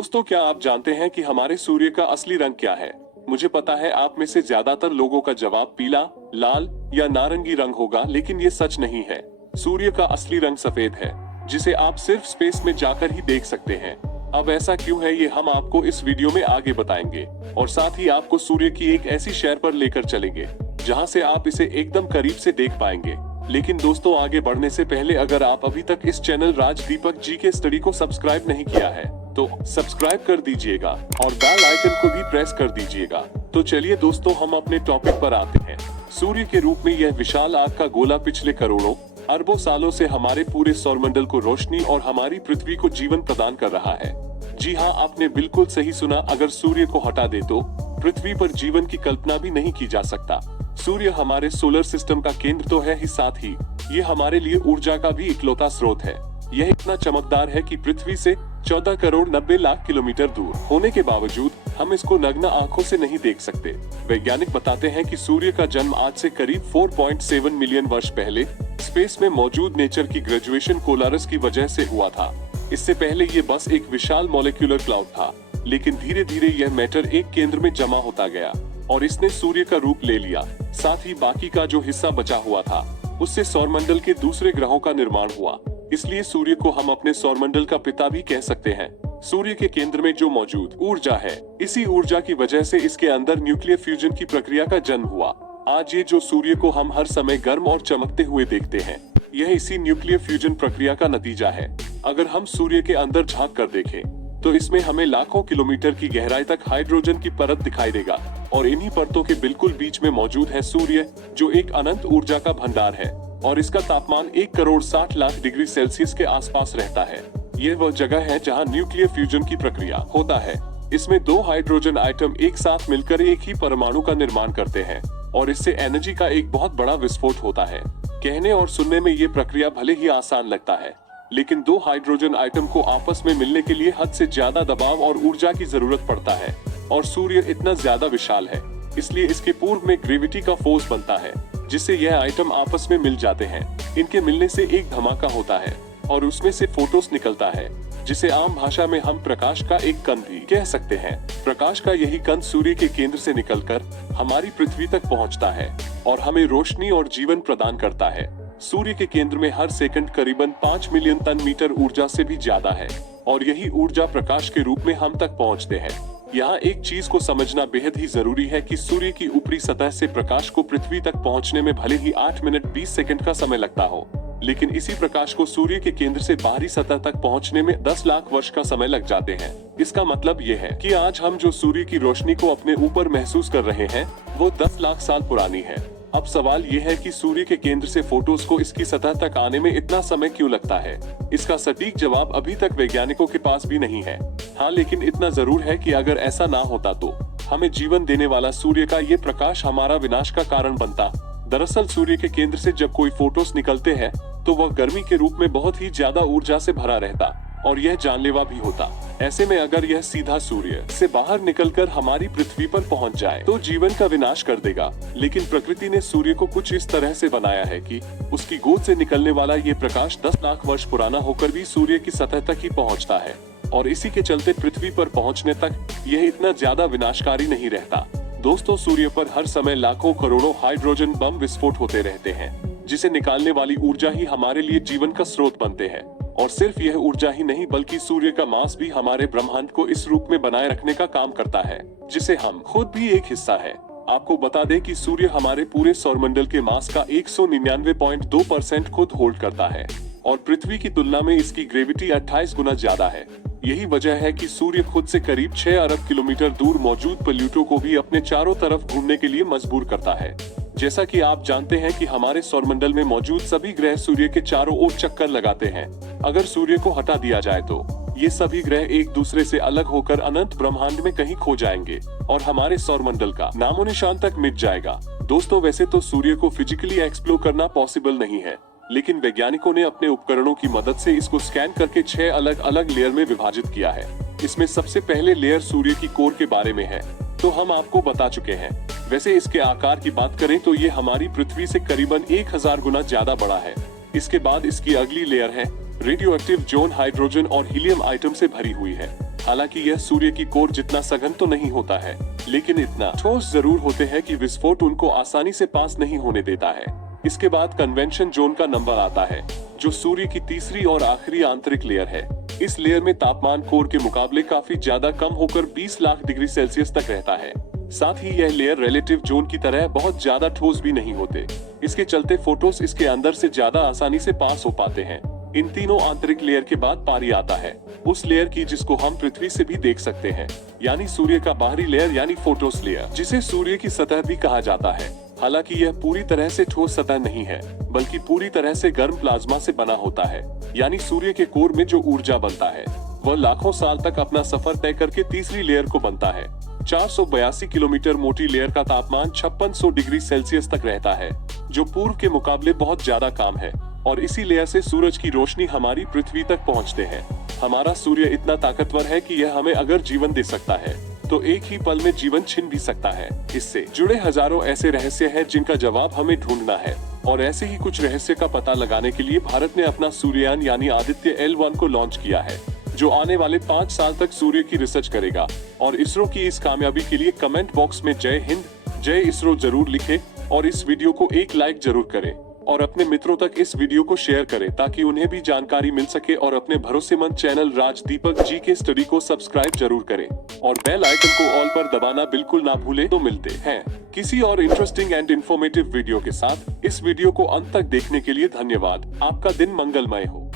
दोस्तों, क्या आप जानते हैं कि हमारे सूर्य का असली रंग क्या है? मुझे पता है आप में से ज्यादातर लोगों का जवाब पीला, लाल या नारंगी रंग होगा, लेकिन ये सच नहीं है। सूर्य का असली रंग सफेद है, जिसे आप सिर्फ स्पेस में जाकर ही देख सकते हैं। अब ऐसा क्यों है, ये हम आपको इस वीडियो में आगे बताएंगे और साथ ही आपको सूर्य की एक ऐसी शहर पर लेकर चलेंगे जहां से आप इसे एकदम करीब से देख पाएंगे। लेकिन दोस्तों, आगे बढ़ने से पहले अगर आप अभी तक इस चैनल राज दीपक जी के स्टडी को सब्सक्राइब नहीं किया है तो सब्सक्राइब कर दीजिएगा और बेल आइकन को भी प्रेस कर दीजिएगा। तो चलिए दोस्तों, हम अपने टॉपिक पर आते हैं। सूर्य के रूप में यह विशाल आग का गोला पिछले करोड़ों अरबों सालों से हमारे पूरे सौरमंडल को रोशनी और हमारी पृथ्वी को जीवन प्रदान कर रहा है। जी हाँ, आपने बिल्कुल सही सुना। अगर सूर्य को हटा दे तो पृथ्वी पर जीवन की कल्पना भी नहीं की जा सकता। सूर्य हमारे सोलर सिस्टम का केंद्र तो है ही, साथ ही ये हमारे लिए ऊर्जा का भी इकलौता स्रोत है। यह इतना चमकदार है कि पृथ्वी से 14 करोड़ 90 लाख किलोमीटर दूर होने के बावजूद हम इसको नग्न आंखों से नहीं देख सकते। वैज्ञानिक बताते हैं कि सूर्य का जन्म आज से करीब 4.7 मिलियन वर्ष पहले स्पेस में मौजूद नेचर की ग्रेजुएशन कोलारस की वजह से हुआ था। इससे पहले ये बस एक विशाल मॉलिक्यूलर क्लाउड था, लेकिन धीरे धीरे यह मैटर एक केंद्र में जमा होता गया और इसने सूर्य का रूप ले लिया। साथ ही बाकी का जो हिस्सा बचा हुआ था उससे सौरमंडल के दूसरे ग्रहों का निर्माण हुआ। इसलिए सूर्य को हम अपने सौरमंडल का पिता भी कह सकते हैं। सूर्य के केंद्र में जो मौजूद ऊर्जा है, इसी ऊर्जा की वजह से इसके अंदर न्यूक्लियर फ्यूजन की प्रक्रिया का जन्म हुआ। आज ये जो सूर्य को हम हर समय गर्म और चमकते हुए देखते हैं, यह इसी न्यूक्लियर फ्यूजन प्रक्रिया का नतीजा है। अगर हम सूर्य के अंदर झांक कर देखें तो इसमें हमें लाखों किलोमीटर की गहराई तक हाइड्रोजन की परत दिखाई देगा और इन्हीं परतों के बिल्कुल बीच में मौजूद है सूर्य, जो एक अनंत ऊर्जा का भंडार है और इसका तापमान 1 करोड़ 60 लाख डिग्री सेल्सियस के आसपास रहता है। ये वह जगह है जहां न्यूक्लियर फ्यूजन की प्रक्रिया होता है। इसमें 2 हाइड्रोजन आइटम एक साथ मिलकर एक ही परमाणु का निर्माण करते हैं और इससे एनर्जी का एक बहुत बड़ा विस्फोट होता है। कहने और सुनने में ये प्रक्रिया भले ही आसान लगता है, लेकिन 2 हाइड्रोजन आइटम को आपस में मिलने के लिए हद से ज्यादा दबाव और ऊर्जा की जरूरत पड़ता है। और सूर्य इतना ज्यादा विशाल है, इसलिए इसके पूर्व में ग्रेविटी का फोर्स बनता है, जिससे यह आइटम आपस में मिल जाते हैं। इनके मिलने से एक धमाका होता है और उसमें से फोटोस निकलता है, जिसे आम भाषा में हम प्रकाश का एक कण भी कह सकते हैं। प्रकाश का यही कण सूर्य के केंद्र से निकलकर हमारी पृथ्वी तक पहुंचता है और हमें रोशनी और जीवन प्रदान करता है। सूर्य के केंद्र में हर सेकंड करीबन 5 मिलियन टन मीटर ऊर्जा से भी ज्यादा है और यही ऊर्जा प्रकाश के रूप में हम तक पहुंचते हैं। यहाँ एक चीज को समझना बेहद ही जरूरी है कि सूर्य की ऊपरी सतह से प्रकाश को पृथ्वी तक पहुंचने में भले ही 8 मिनट 20 सेकंड का समय लगता हो, लेकिन इसी प्रकाश को सूर्य के केंद्र से बाहरी सतह तक पहुंचने में 10 लाख वर्ष का समय लग जाते हैं। इसका मतलब ये है कि आज हम जो सूर्य की रोशनी को अपने ऊपर महसूस कर रहे हैं, वो 10 लाख साल पुरानी है। अब सवाल ये है कि सूर्य के केंद्र से फोटोस को इसकी सतह तक आने में इतना समय क्यों लगता है? इसका सटीक जवाब अभी तक वैज्ञानिकों के पास भी नहीं है। हाँ, लेकिन इतना जरूर है कि अगर ऐसा ना होता तो हमें जीवन देने वाला सूर्य का ये प्रकाश हमारा विनाश का कारण बनता। दरअसल सूर्य के केंद्र से जब कोई फोटोस निकलते हैं तो वह गर्मी के रूप में बहुत ही ज्यादा ऊर्जा से भरा रहता और यह जानलेवा भी होता। ऐसे में अगर यह सीधा सूर्य से बाहर निकलकर हमारी पृथ्वी पर पहुंच जाए तो जीवन का विनाश कर देगा। लेकिन प्रकृति ने सूर्य को कुछ इस तरह से बनाया है कि उसकी गोद से निकलने वाला ये प्रकाश 10 लाख वर्ष पुराना होकर भी सूर्य की सतह तक ही पहुंचता है और इसी के चलते पृथ्वी पर पहुंचने तक यह इतना ज्यादा विनाशकारी नहीं रहता। दोस्तों, सूर्य पर हर समय लाखों करोड़ों हाइड्रोजन बम विस्फोट होते रहते हैं, जिसे निकालने वाली ऊर्जा ही हमारे लिए जीवन का स्रोत बनते हैं। और सिर्फ यह ऊर्जा ही नहीं, बल्कि सूर्य का मास भी हमारे ब्रह्मांड को इस रूप में बनाए रखने का काम करता है, जिसे हम खुद भी एक हिस्सा है। आपको बता दें कि सूर्य हमारे पूरे सौरमंडल के मास का 199.2% खुद होल्ड करता है और पृथ्वी की तुलना में इसकी ग्रेविटी 28 गुना ज्यादा है। यही वजह है कि सूर्य खुद से करीब 6 अरब किलोमीटर दूर मौजूद प्लूटो को भी अपने चारों तरफ घूमने के लिए मजबूर करता है। जैसा कि आप जानते हैं कि हमारे सौरमंडल में मौजूद सभी ग्रह सूर्य के चारों ओर चक्कर लगाते हैं। अगर सूर्य को हटा दिया जाए तो ये सभी ग्रह एक दूसरे से अलग होकर अनंत ब्रह्मांड में कहीं खो जाएंगे और हमारे सौरमंडल का नामो निशान तक मिट जाएगा। दोस्तों, वैसे तो सूर्य को फिजिकली एक्सप्लोर करना पॉसिबल नहीं है, लेकिन वैज्ञानिकों ने अपने उपकरणों की मदद से इसको स्कैन करके 6 अलग अलग लेयर में विभाजित किया है। इसमें सबसे पहले लेयर सूर्य की कोर के बारे में है, तो हम आपको बता चुके हैं। वैसे इसके आकार की बात करें तो ये हमारी पृथ्वी से करीबन 1000 गुना ज्यादा बड़ा है। इसके बाद इसकी अगली लेयर है रेडियो एक्टिव जोन, हाइड्रोजन और हीलियम आइटम से भरी हुई है। हालांकि यह सूर्य की कोर जितना सघन तो नहीं होता है, लेकिन इतना ठोस जरूर होते हैं कि विस्फोट उनको आसानी से पास नहीं होने देता है। इसके बाद कन्वेंशन जोन का नंबर आता है, जो सूर्य की तीसरी और आखिरी आंतरिक लेयर है। इस लेयर में तापमान कोर के मुकाबले काफी ज्यादा कम होकर 20 लाख डिग्री सेल्सियस तक रहता है। साथ ही यह लेयर रिलेटिव जोन की तरह बहुत ज्यादा ठोस भी नहीं होते। इसके चलते फोटोस इसके अंदर से ज्यादा आसानी से पास हो पाते हैं। इन तीनों आंतरिक लेयर के बाद पारी आता है, उस लेयर की जिसको हम पृथ्वी से भी देख सकते हैं, यानी सूर्य का बाहरी लेयर यानी फोटोस्फीयर, जिसे सूर्य की सतह भी कहा जाता है। हालांकि यह पूरी तरह से ठोस सतह नहीं है, बल्कि पूरी तरह से गर्म प्लाज्मा से बना होता है। यानी सूर्य के कोर में जो ऊर्जा बनता है वह लाखों साल तक अपना सफर तय करके तीसरी लेयर को बनता है। 482 किलोमीटर मोटी लेयर का तापमान 5600 डिग्री सेल्सियस तक रहता है, जो पूर्व के मुकाबले बहुत ज्यादा कम है, और इसी लेयर से सूरज की रोशनी हमारी पृथ्वी तक पहुंचते हैं। हमारा सूर्य इतना ताकतवर है कि यह हमें अगर जीवन दे सकता है तो एक ही पल में जीवन छीन भी सकता है। इससे जुड़े हजारों ऐसे रहस्य हैं जिनका जवाब हमें ढूंढना है, और ऐसे ही कुछ रहस्य का पता लगाने के लिए भारत ने अपना सूर्ययान यानी आदित्य L1 को लॉन्च किया है, जो आने वाले 5 साल तक सूर्य की रिसर्च करेगा। और इसरो की इस कामयाबी के लिए कमेंट बॉक्स में जय हिंद, जय इसरो जरूर लिखें, और इस वीडियो को एक लाइक जरूर करें, और अपने मित्रों तक इस वीडियो को शेयर करें ताकि उन्हें भी जानकारी मिल सके। और अपने भरोसेमंद चैनल राजदीपक जी के स्टडी को सब्सक्राइब जरूर करें, और बेल आइकन को ऑल पर दबाना बिल्कुल ना भूलें। तो मिलते हैं किसी और इंटरेस्टिंग एंड इन्फॉर्मेटिव वीडियो के साथ। इस वीडियो को अंत तक देखने के लिए धन्यवाद। आपका दिन मंगलमय हो।